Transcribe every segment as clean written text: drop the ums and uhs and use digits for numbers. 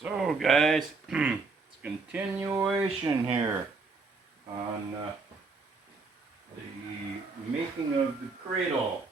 So guys, it's continuation here on the making of the cradle.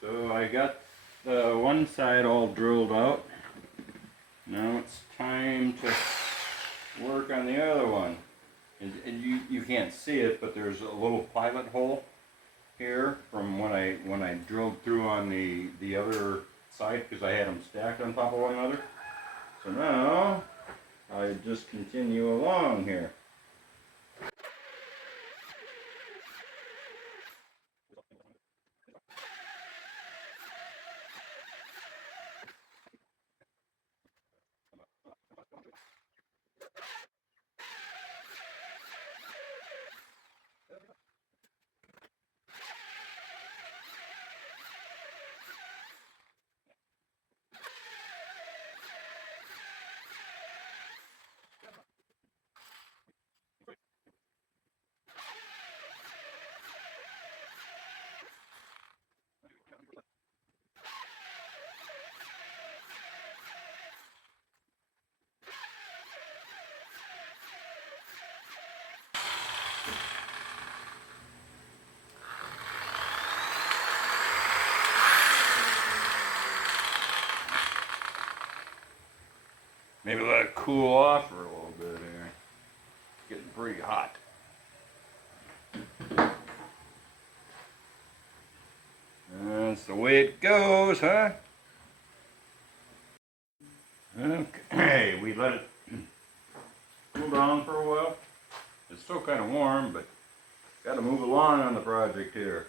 So I got the one side all drilled out. Now it's time to work on the other one. And you can't see it, but there's a little pilot hole here from when I drilled through on the other side because I had them stacked on top of one another. So now I just continue along here. Maybe let it cool off for a little bit here. It's getting pretty hot. That's the way it goes, huh? Okay, we let it cool down for a while. It's still kind of warm, but got to move along on the project here.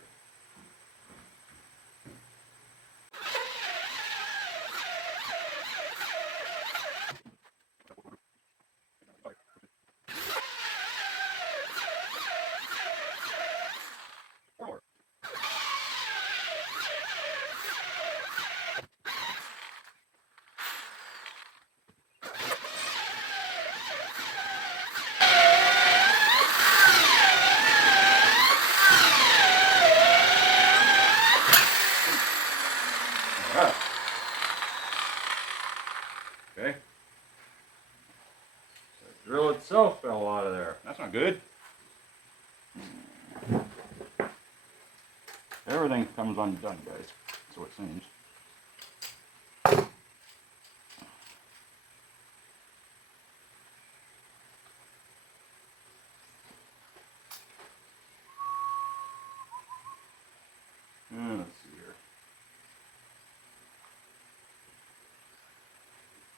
Okay. The drill itself fell out of there. That's not good. Everything comes undone, guys. So it seems. Let's see here.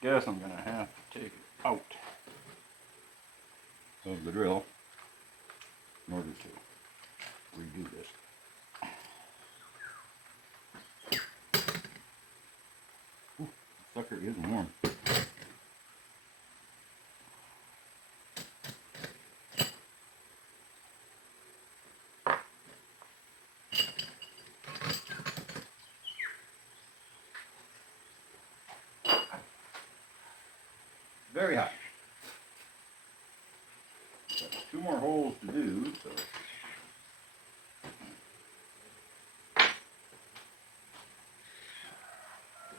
Guess I'm gonna have to take it out of the drill in order to redo this. Ooh, sucker is warm. Very hot. Got 2 more holes to do, so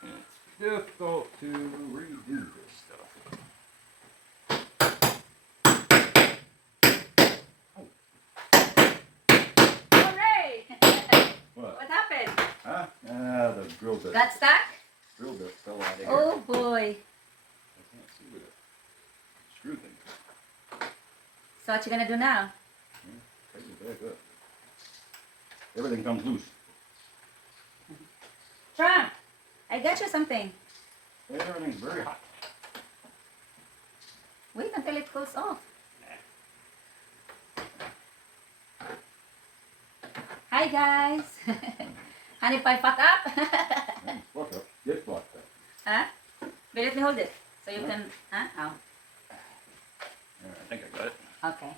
it's difficult to redo this stuff. Hooray! What happened? Huh? The drill bit. Got stuck? Drill bit fell out of here. Oh boy. I can't see with it. Screw thing. So what you gonna do now? Tighten it back up. Everything comes loose. Trump, I got you something. Everything's very hot. Wait until it cools off. Hi guys. Honey pie fuck up? Fuck up. Get fucked up. Huh? But let me hold it. So you can, huh? Oh. I think I got it. Okay.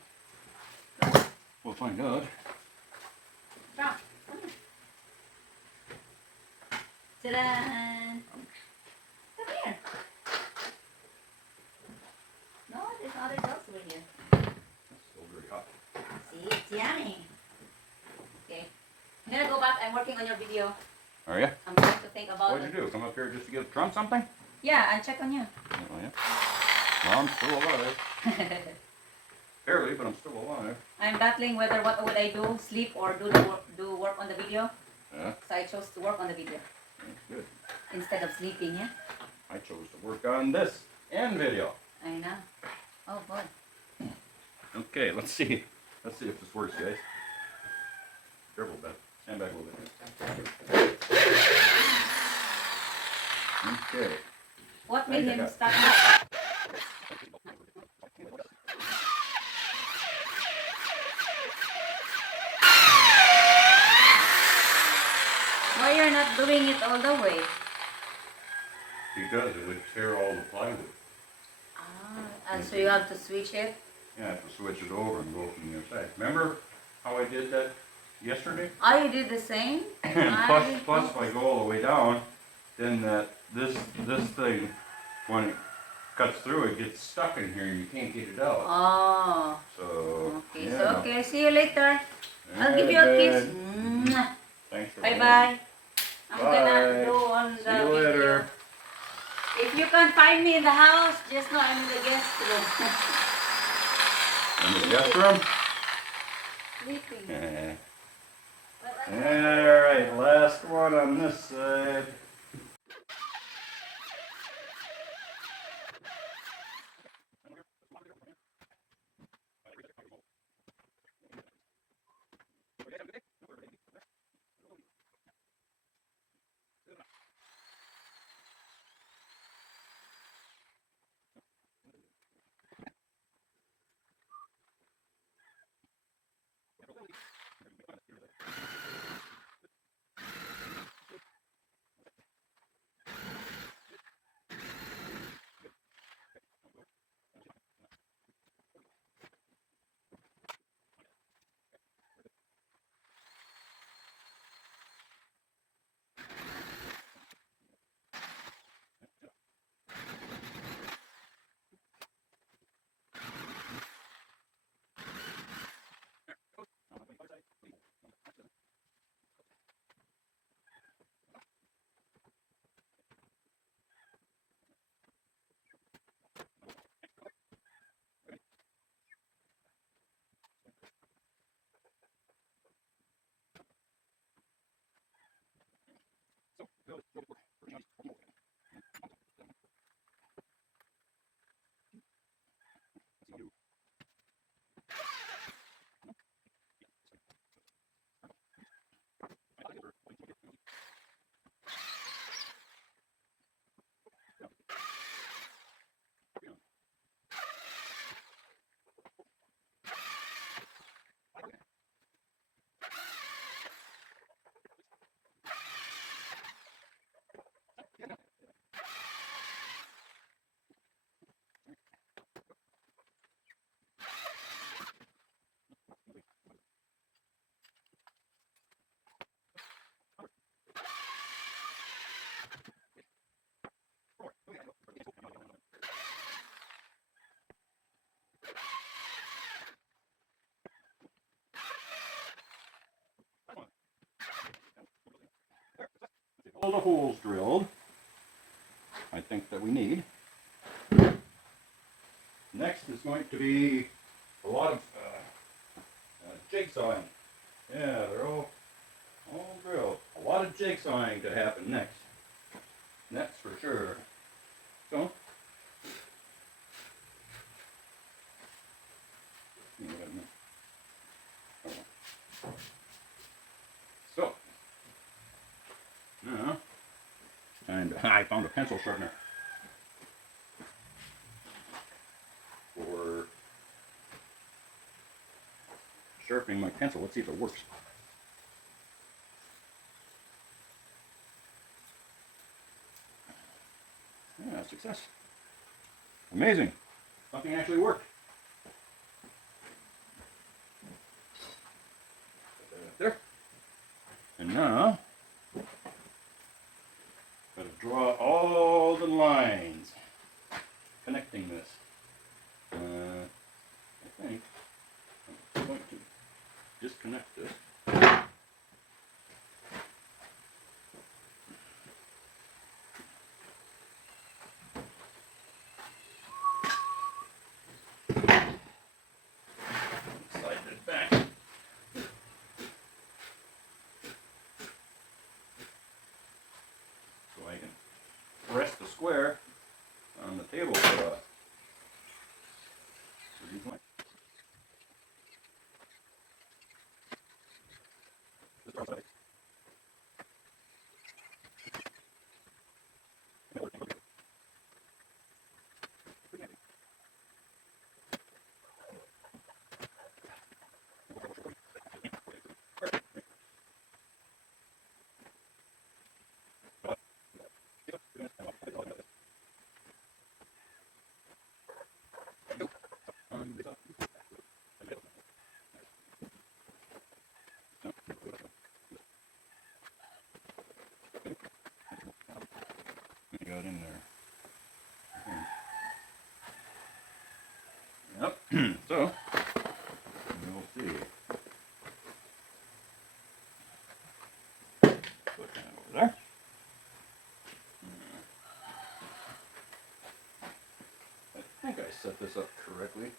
We'll find out. Trump, come here. Ta-da! Come here. No, there's other dogs over here. That's still very hot. See, it's yummy. Okay. I'm gonna go back. I'm working on your video. Are you? I'm trying to think about What'd you do? Come up here just to give Trump something? Yeah, and check on you. Oh, yeah. Well, I'm still alive. Barely, but I'm still alive. I'm battling whether what would I do, sleep or do work on the video. Yeah. So I chose to work on the video. That's good. Instead of sleeping, yeah? I chose to work on this and video. I know. Oh boy. Okay, let's see. Let's see if this works, guys. Careful, Beth. Stand back a little bit. Okay. What made him start up? Why you're not doing it all the way? Because it would tear all the plywood. Ah, and so you have to switch it? Yeah, I have to switch it over and go from the other side. Remember how I did that yesterday? Oh, you did the same? plus if I go all the way down, then this thing, when it cuts through, it gets stuck in here and you can't get it out. Oh. So, Okay, yeah. so okay, see you later. I'll give you a kiss. Mwah. Thanks for Bye bye. I'm gonna Bye. do on the See you video. later. If you can't find me in the house, just know I'm in the guest room. In the guest room? Sleeping. Alright, last one on this side. All the holes drilled, I think that we need. Next is going to be a lot of jigsawing. Yeah, they're all drilled. A lot of jigsawing to happen next. That's for sure. So, now, and I found a pencil sharpener for sharpening my pencil. Let's see if it works. Yeah, success. Amazing. Something actually worked. Put that up there. And now, gotta draw all the lines connecting this. I think I'm going to disconnect this. square on the table for got in there. Yep. So we'll see. Put that over there. I think I set this up correctly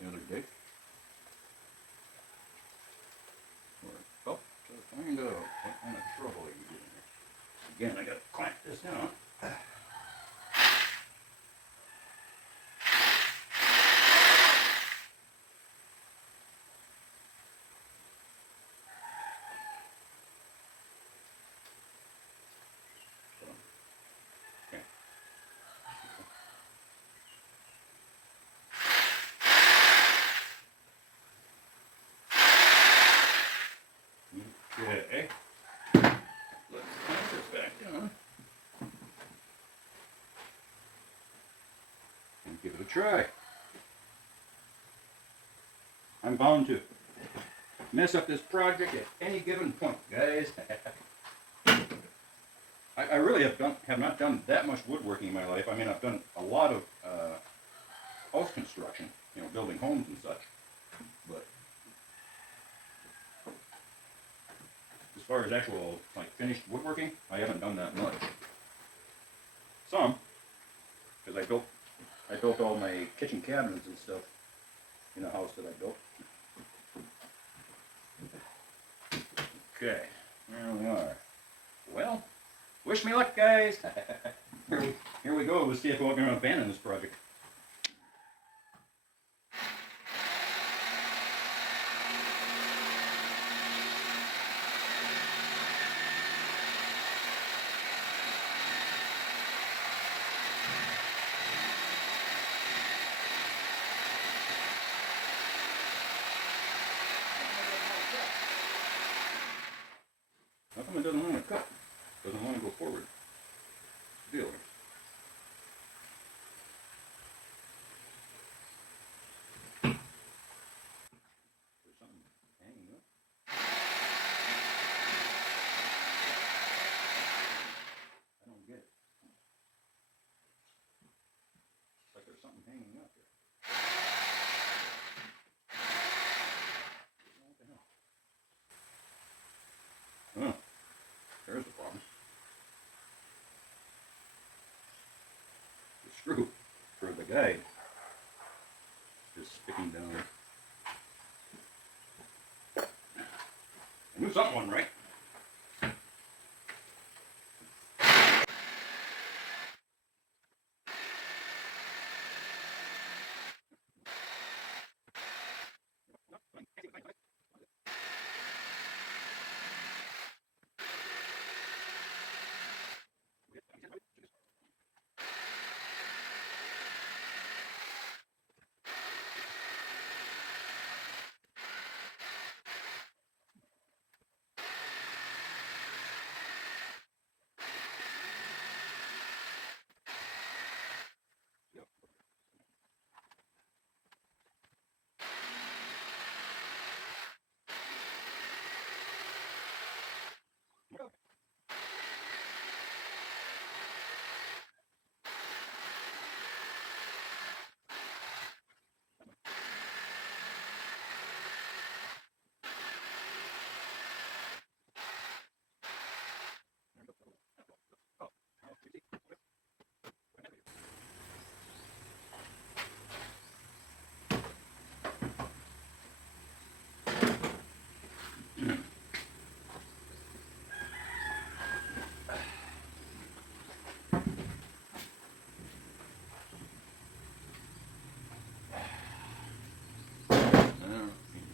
the other day. Oh, to find out what kind of trouble you get in there. Again, I gotta clamp this down. Okay. Okay. Let's clamp this back down. And give it a try. I'm bound to mess up this project at any given point, guys. I really have not done that much woodworking in my life. I mean, I've done a lot of house construction, you know, building homes and such. But as far as actual like finished woodworking, I haven't done that much. Some, because I built all my kitchen cabinets and stuff in a house that I built. Okay, there we are. Well, wish me luck, guys. Here we go. Let's see if we're going to abandon this project. How come it doesn't want to cut? Doesn't want to go forward. Deal. There's something hanging up. I don't get it. It's like there's something hanging up here. What the hell? Oh, there's the problem. The screw for the guide is sticking down. I knew something wasn't right.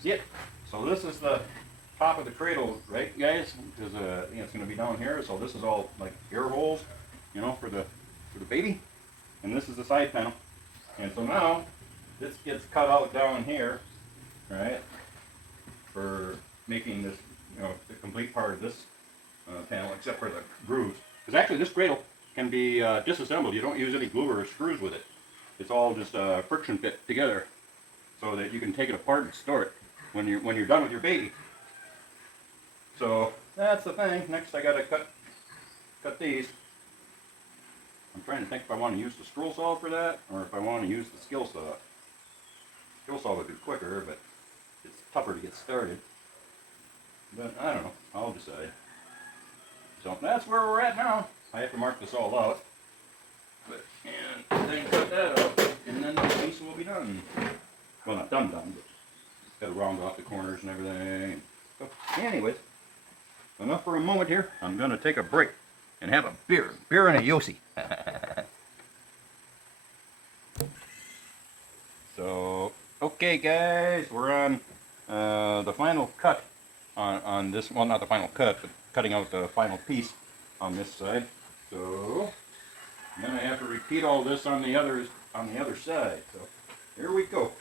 See it? So this is the top of the cradle, right, guys? Because it's going to be down here. So this is all like air holes, for the baby. And this is the side panel. And so now this gets cut out down here, right, for making this, the complete part of this panel, except for the grooves. Because actually this cradle can be disassembled. You don't use any glue or screws with it. It's all just friction fit together, so that you can take it apart and store it when you're done with your baby. So that's the thing. Next, I gotta cut these. I'm trying to think if I want to use the scroll saw for that, or if I want to use the skill saw. Skill saw would be quicker, but it's tougher to get started. But I don't know. I'll decide. So that's where we're at now. I have to mark this all out. But, and then cut that out, and then the piece will be done. Well, not done, but got to round off the corners and everything. So, anyways, enough for a moment here. I'm going to take a break and have a beer. Beer and a Yossi. So, okay guys, we're on the final cut on this. Well, not the final cut, but cutting out the final piece on this side. So, then I have to repeat all this on the other side. So, here we go.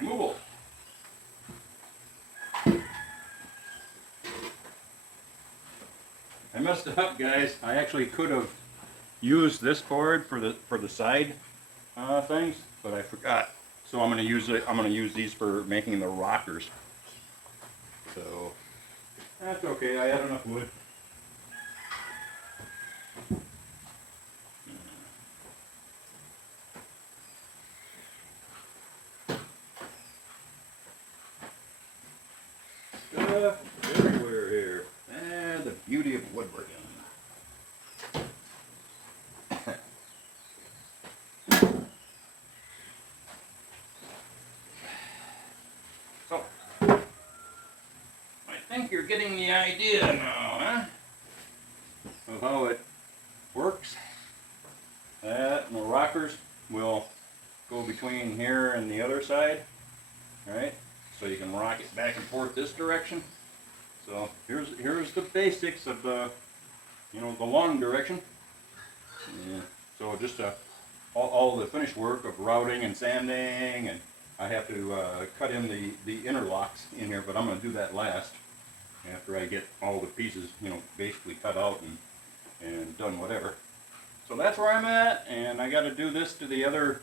Removal. I messed it up, guys. I actually could have used this board for the side things, but I forgot. So I'm going to use these for making the rockers. So that's okay. I had enough wood. Stuff everywhere here. And the beauty of woodworking. So, I think you're getting the idea now, huh? Of how it works. That and the rockers will go between here and the other side. Right? So you can rock it back and forth this direction. So here's the basics of the the long direction. Yeah. So just all the finished work of routing and sanding, and I have to cut in the interlocks in here, but I'm going to do that last after I get all the pieces basically cut out and done whatever. So that's where I'm at, and I got to do this to the other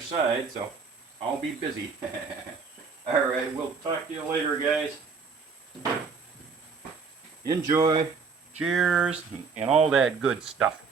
side. So I'll be busy. All right, we'll talk to you later, guys. Enjoy, cheers, and all that good stuff.